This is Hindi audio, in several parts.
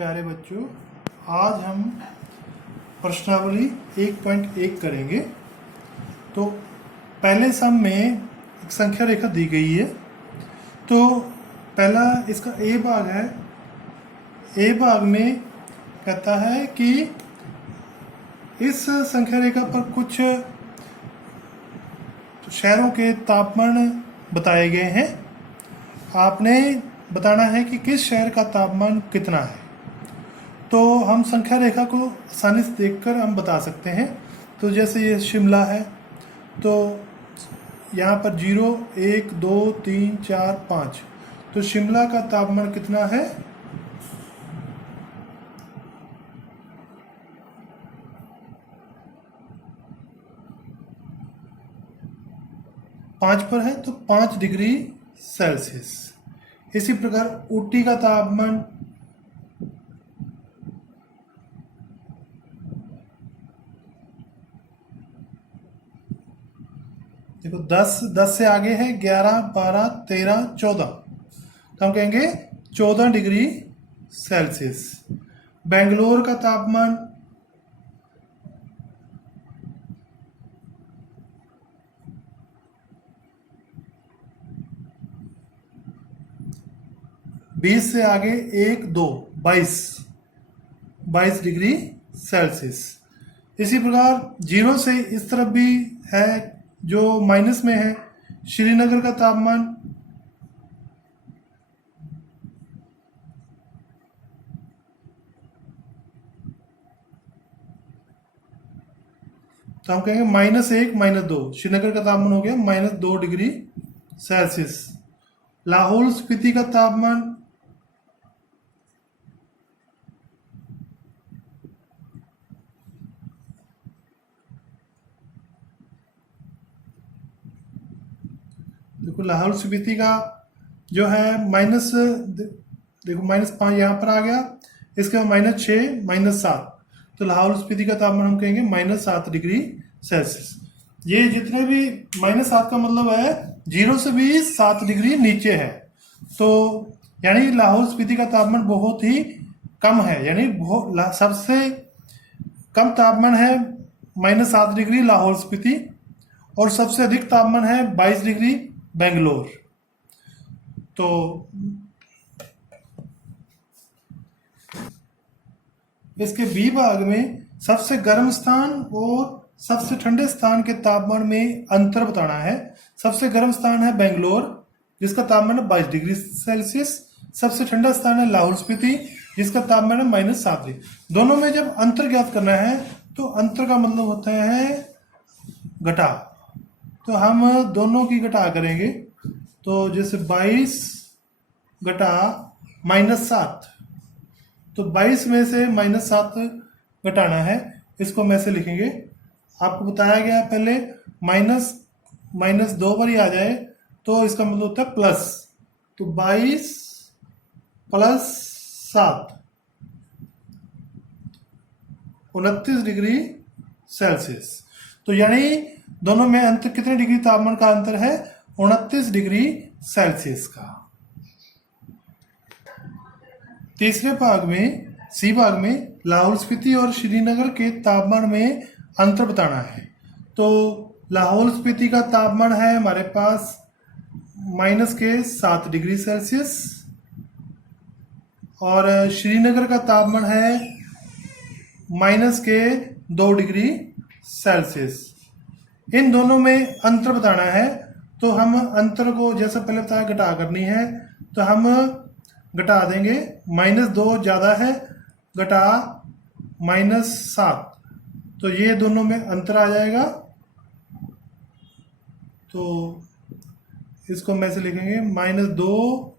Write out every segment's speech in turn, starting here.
प्यारे बच्चों, आज हम प्रश्नावली 1.1 करेंगे। तो पहले सम में एक संख्या रेखा दी गई है। तो पहला इसका ए भाग है। ए भाग में कहता है कि इस संख्या रेखा पर कुछ शहरों के तापमान बताए गए हैं। आपने बताना है कि किस शहर का तापमान कितना है। तो हम संख्या रेखा को आसानी से देखकर हम बता सकते हैं। तो जैसे ये शिमला है, तो यहाँ पर 0, 1, 2, 3, 4, 5। तो शिमला का तापमान कितना है? पाँच पर है, तो 5 डिग्री सेल्सियस। इसी प्रकार ऊटी का तापमान देखो 10 से आगे है 11, 12, 13, 14। तो हम कहेंगे 14 डिग्री सेल्सियस। बेंगलोर का तापमान बीस से आगे 1, 2, 22 डिग्री सेल्सियस। इसी प्रकार 0 से इस तरफ भी है जो माइनस में है। श्रीनगर का तापमान तो हम कहेंगे -1, -2। श्रीनगर का तापमान हो गया -2 डिग्री सेल्सियस। लाहौल स्पीति का तापमान देखो लाहौल स्पीति का जो है देखो -5 यहाँ पर आ गया। इसके बाद -6, -7। तो लाहौल स्पीति का तापमान हम कहेंगे -7 डिग्री सेल्सियस। ये जितने भी -7 का मतलब है 0 से भी 7 डिग्री नीचे है। तो यानी लाहौल स्पीति का तापमान बहुत ही कम है। यानी सबसे कम तापमान है -7 डिग्री लाहौल स्पीति, और सबसे अधिक तापमान है 22 डिग्री बेंगलोर। तो इसके बी भाग में सबसे गर्म स्थान और सबसे ठंडे स्थान के तापमान में अंतर बताना है। सबसे गर्म स्थान है बेंगलोर, जिसका तापमान है 22 डिग्री सेल्सियस। सबसे ठंडा स्थान है लाहौल स्पीति, जिसका तापमान है -7 डिग्री। दोनों में जब अंतर ज्ञात करना है तो अंतर का मतलब होता है घटा। तो हम दोनों की घटा करेंगे। तो जैसे 22 घटा -7, तो 22 में से -7 घटाना है। इसको हम ऐसे लिखेंगे। आपको बताया गया पहले माइनस 2 बार ही आ जाए तो इसका मतलब होता है प्लस। तो 22 + 7 29 डिग्री सेल्सियस। तो यानी दोनों में अंतर कितने डिग्री तापमान का अंतर है? 29 डिग्री सेल्सियस का। तीसरे भाग में सी भाग में लाहौल स्पीति और श्रीनगर के तापमान में अंतर बताना है। तो लाहौल स्पीति का तापमान है हमारे पास -7 डिग्री सेल्सियस, और श्रीनगर का तापमान है -2 डिग्री सेल्सियस। इन दोनों में अंतर बताना है। तो हम अंतर को जैसा पहले बताया घटा करनी है। तो हम घटा देंगे। -2 ज़्यादा है, घटा -7। तो ये दोनों में अंतर आ जाएगा। तो इसको हम ऐसे लिखेंगे -2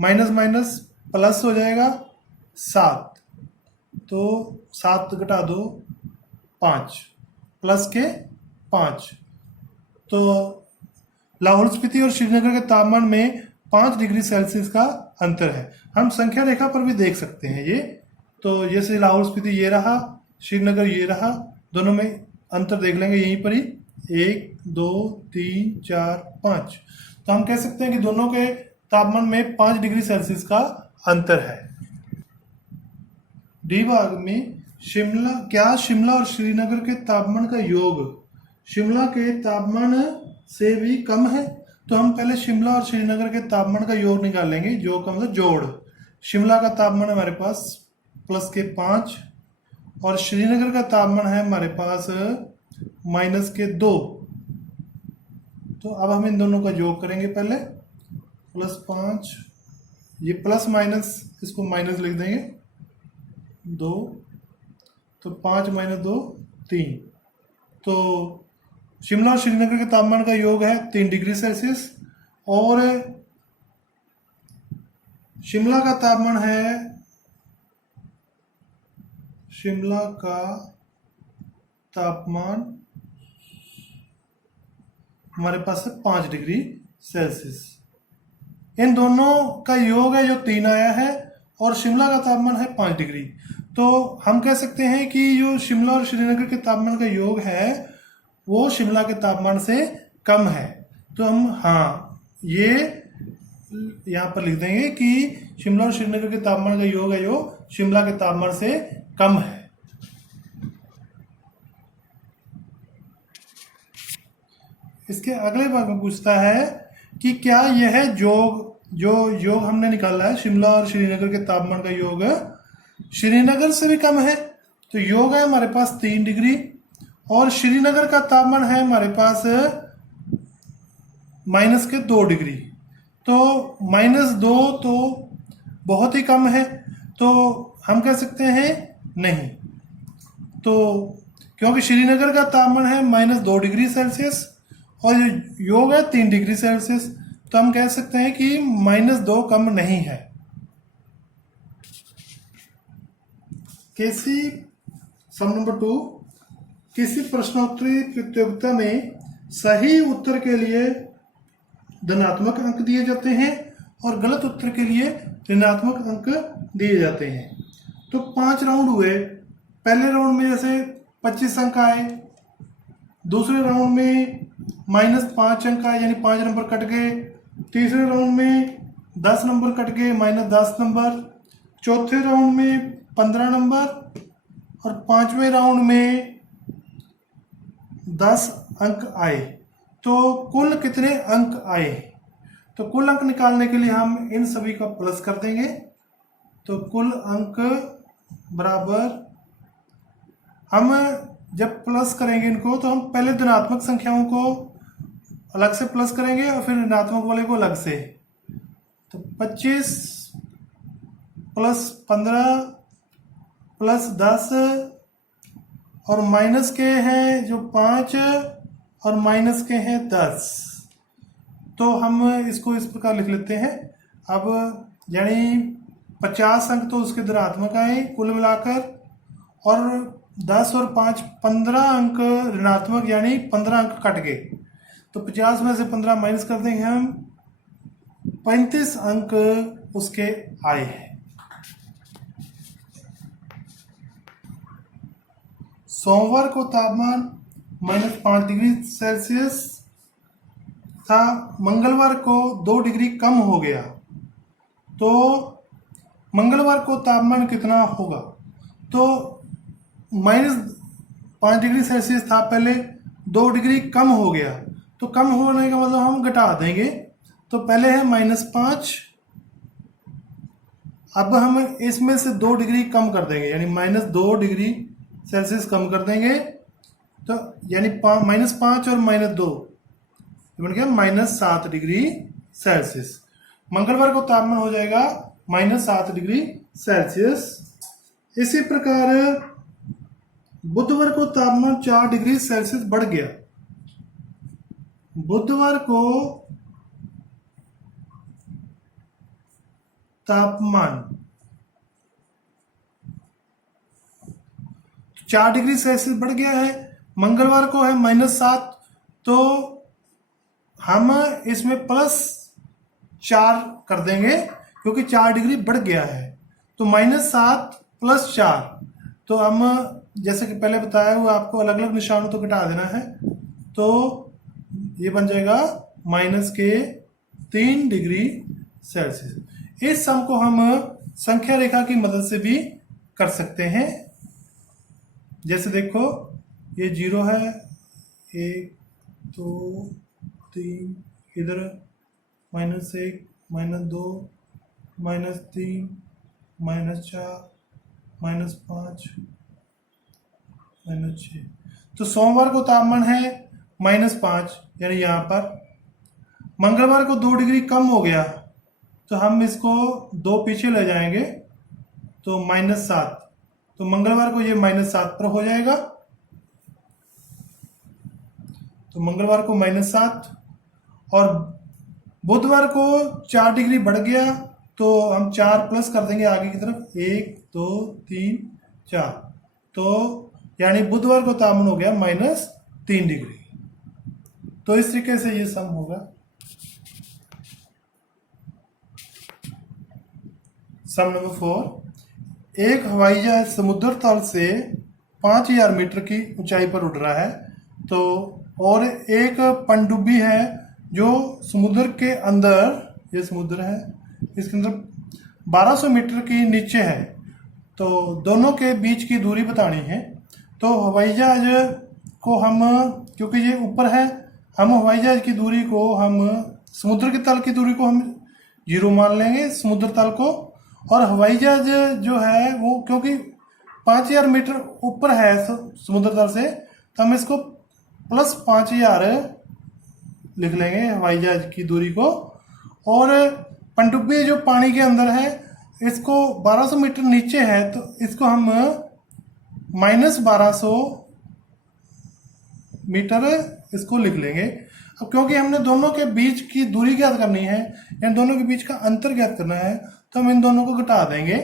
माइनस प्लस हो जाएगा 7। तो 7 घटा 2 5 प्लस के 5। तो लाहौल स्पीति और श्रीनगर के तापमान में 5 डिग्री सेल्सियस का अंतर है। हम संख्या रेखा पर भी देख सकते हैं ये। तो जैसे लाहौल स्पीति ये रहा, श्रीनगर ये रहा, दोनों में अंतर देख लेंगे यहीं पर ही। 1, 2, 3, 4, 5। तो हम कह सकते हैं कि दोनों के तापमान में 5 डिग्री सेल्सियस का अंतर है। डी भाग में शिमला और श्रीनगर के तापमान का योग शिमला के तापमान से भी कम है। तो हम पहले शिमला और श्रीनगर के तापमान का योग निकालेंगे। योग का मतलब जोड़। शिमला का तापमान है हमारे पास +5 और श्रीनगर का तापमान है हमारे पास -2। तो अब हम इन दोनों का योग करेंगे। पहले +5, ये प्लस माइनस, इसको माइनस लिख देंगे 2, तो 5 - 2 3। तो शिमला और श्रीनगर के तापमान का योग है 3 डिग्री सेल्सियस और शिमला का तापमान हमारे पास है 5 डिग्री सेल्सियस। इन दोनों का योग है जो 3 आया है और शिमला का तापमान है 5 डिग्री। तो हम कह सकते हैं कि जो शिमला और श्रीनगर के तापमान का योग है वो शिमला के तापमान से कम है। तो हम ये यहाँ पर लिख देंगे कि शिमला और श्रीनगर के तापमान का योग है जो शिमला के तापमान से कम है। इसके अगले भाग में पूछता है कि क्या यह जो योग हमने निकाला है शिमला और श्रीनगर के तापमान का योग श्रीनगर से भी कम है। तो योग है हमारे पास 3 डिग्री और श्रीनगर का तापमान है हमारे पास -2 डिग्री। तो -2 तो बहुत ही कम है, तो हम कह सकते हैं नहीं। तो क्योंकि श्रीनगर का तापमान है -2 डिग्री सेल्सियस और योग है 3 डिग्री सेल्सियस, तो हम कह सकते हैं कि -2 कम नहीं है। सम नंबर 2, किसी प्रश्नोत्तरी प्रतियोगिता में सही उत्तर के लिए धनात्मक अंक दिए जाते हैं और गलत उत्तर के लिए ऋणात्मक अंक दिए जाते हैं। तो 5 राउंड हुए। पहले राउंड में जैसे 25 अंक आए, दूसरे राउंड में -5 अंक आए यानी 5 नंबर कट गए, तीसरे राउंड में 10 नंबर कट गए -10 नंबर, चौथे राउंड में 15 नंबर और पांचवें राउंड में 10 अंक आए। तो कुल कितने अंक आए? तो कुल अंक निकालने के लिए हम इन सभी का प्लस कर देंगे। तो कुल अंक बराबर, हम जब प्लस करेंगे इनको तो हम पहले धनात्मक संख्याओं को अलग से प्लस करेंगे और फिर ऋणात्मक वाले को अलग से। तो 25 + 15 + 10 और माइनस के हैं जो 5 और माइनस के हैं 10। तो हम इसको इस प्रकार लिख लेते हैं। अब यानी 50 अंक तो उसके धनात्मक आए कुल मिलाकर, और 10 और 5 15 अंक ऋणात्मक यानी 15 अंक कट गए। तो 50 में से 15 माइनस कर देंगे हम, 35 अंक उसके आए हैं। सोमवार को तापमान -5 डिग्री सेल्सियस था, मंगलवार को 2 डिग्री कम हो गया। तो मंगलवार को तापमान कितना होगा? तो -5 डिग्री सेल्सियस था पहले, 2 डिग्री कम हो गया। तो कम होने का मतलब हम घटा देंगे। तो पहले है -5, अब हम इसमें से 2 डिग्री कम कर देंगे यानी -2 डिग्री सेल्सियस कम कर देंगे। तो यानी -5 और -2 बन गया -7 डिग्री सेल्सियस। मंगलवार को तापमान हो जाएगा -7 डिग्री सेल्सियस। इसी प्रकार बुधवार को तापमान 4 डिग्री सेल्सियस बढ़ गया। बुधवार को तापमान 4 डिग्री सेल्सियस बढ़ गया है। मंगलवार को है -7, तो हम इसमें +4 कर देंगे क्योंकि 4 डिग्री बढ़ गया है। तो -7 + 4, तो हम जैसे कि पहले बताया हुआ आपको अलग अलग निशानों तो घटा देना है। तो ये बन जाएगा -3 डिग्री सेल्सियस। इस सम को हम संख्या रेखा की मदद से भी कर सकते हैं। जैसे देखो ये 0 है, 1 2 3, इधर -1 -2 -3 -4 -5 -6। तो सोमवार को तापमान है -5, यानी यहाँ पर। मंगलवार को 2 डिग्री कम हो गया, तो हम इसको 2 पीछे ले जाएंगे, तो -7। तो मंगलवार को ये -7 पर हो जाएगा, तो मंगलवार को -7। और बुधवार को 4 डिग्री बढ़ गया, तो हम 4 प्लस कर देंगे आगे की तरफ, 1 2 3 4। तो यानी बुधवार को तापमान हो गया -3 डिग्री। तो इस तरीके से ये सम होगा। सम नंबर 4, एक हवाई जहाज समुद्र तल से 5000 मीटर की ऊंचाई पर उड़ रहा है, तो और एक पनडुब्बी है जो समुद्र के अंदर, ये समुद्र है, इसके अंदर 1200 मीटर की नीचे है, तो दोनों के बीच की दूरी बतानी है। तो हवाई जहाज को हम, क्योंकि ये ऊपर है, हम हवाई जहाज की दूरी को हम समुद्र के तल की दूरी को हम 0 मान लेंगे, समुद्र तल को। और हवाई जहाज जो है वो क्योंकि 5000 मीटर ऊपर है समुद्र तल से, तो हम इसको +5000 लिख लेंगे हवाई जहाज की दूरी को। और पनडुब्बी जो पानी के अंदर है, इसको 1200 मीटर नीचे है, तो इसको हम -1200 मीटर इसको लिख लेंगे। अब क्योंकि हमने दोनों के बीच की दूरी ज्ञात करनी है, या दोनों के बीच का अंतर ज्ञात करना है, तो हम इन दोनों को घटा देंगे।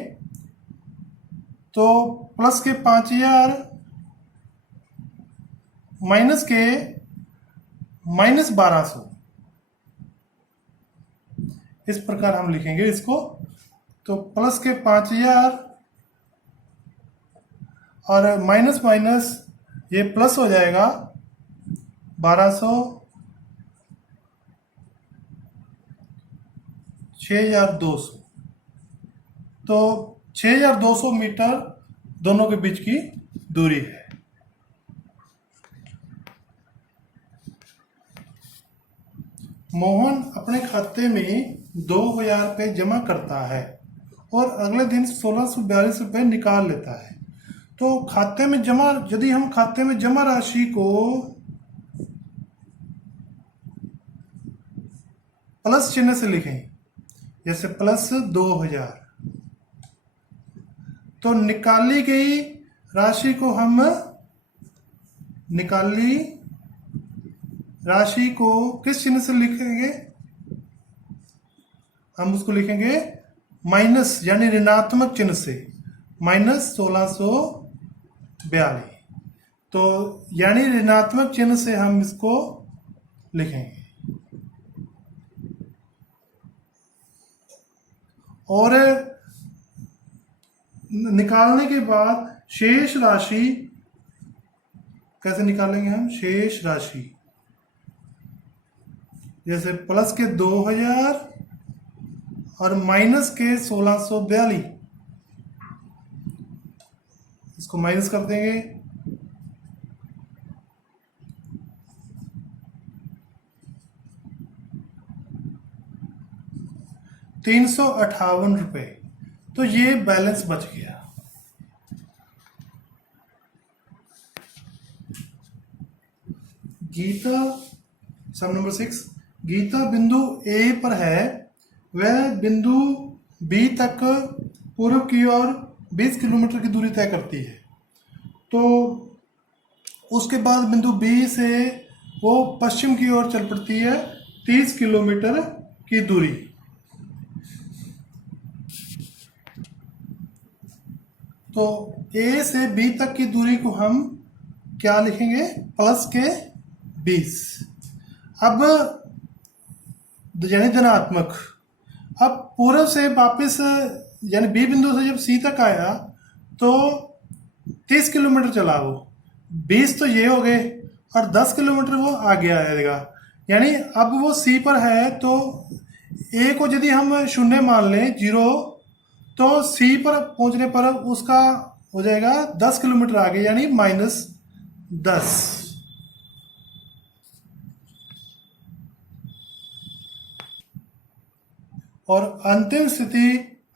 तो प्लस के 5000 माइनस के -1200, इस प्रकार हम लिखेंगे इसको। तो प्लस के 5000 और माइनस माइनस ये प्लस हो जाएगा 1200, 6200। तो 6200 मीटर दोनों के बीच की दूरी है। मोहन अपने खाते में 2000 रुपये जमा करता है और अगले दिन 1642 रुपये निकाल लेता है। तो खाते में जमा, यदि हम खाते में जमा राशि को प्लस चिन्ह से लिखें, जैसे +2000, तो निकाली गई राशि को हम, निकाली राशि को किस चिन्ह से लिखेंगे? हम उसको लिखेंगे माइनस, यानी ऋणात्मक चिन्ह से, -1642। तो यानी ऋणात्मक चिन्ह से हम इसको लिखेंगे। और निकालने के बाद शेष राशि कैसे निकालेंगे हम? शेष राशि जैसे प्लस के 2000 और माइनस के 1642, इसको माइनस कर देंगे। ₹358, तो ये बैलेंस बच गया। गीता, सम नंबर 6, गीता बिंदु ए पर है, वह बिंदु बी तक पूर्व की ओर 20 किलोमीटर की दूरी तय करती है। तो उसके बाद बिंदु बी से वो पश्चिम की ओर चल पड़ती है 30 किलोमीटर की दूरी। तो ए से बी तक की दूरी को हम क्या लिखेंगे? प्लस के 20। अब यानी धनात्मक। अब पूर्व से वापस, यानी बी बिंदु से जब सी तक आया तो 30 किलोमीटर चला वो, 20 तो ये हो गए और 10 किलोमीटर वो आगे आएगा। यानी अब वो सी पर है, तो ए को यदि हम 0 मान लें, 0, तो सी पर पहुंचने पर उसका हो जाएगा 10 किलोमीटर आगे, यानी -10। और अंतिम स्थिति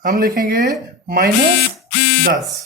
हम लिखेंगे -10।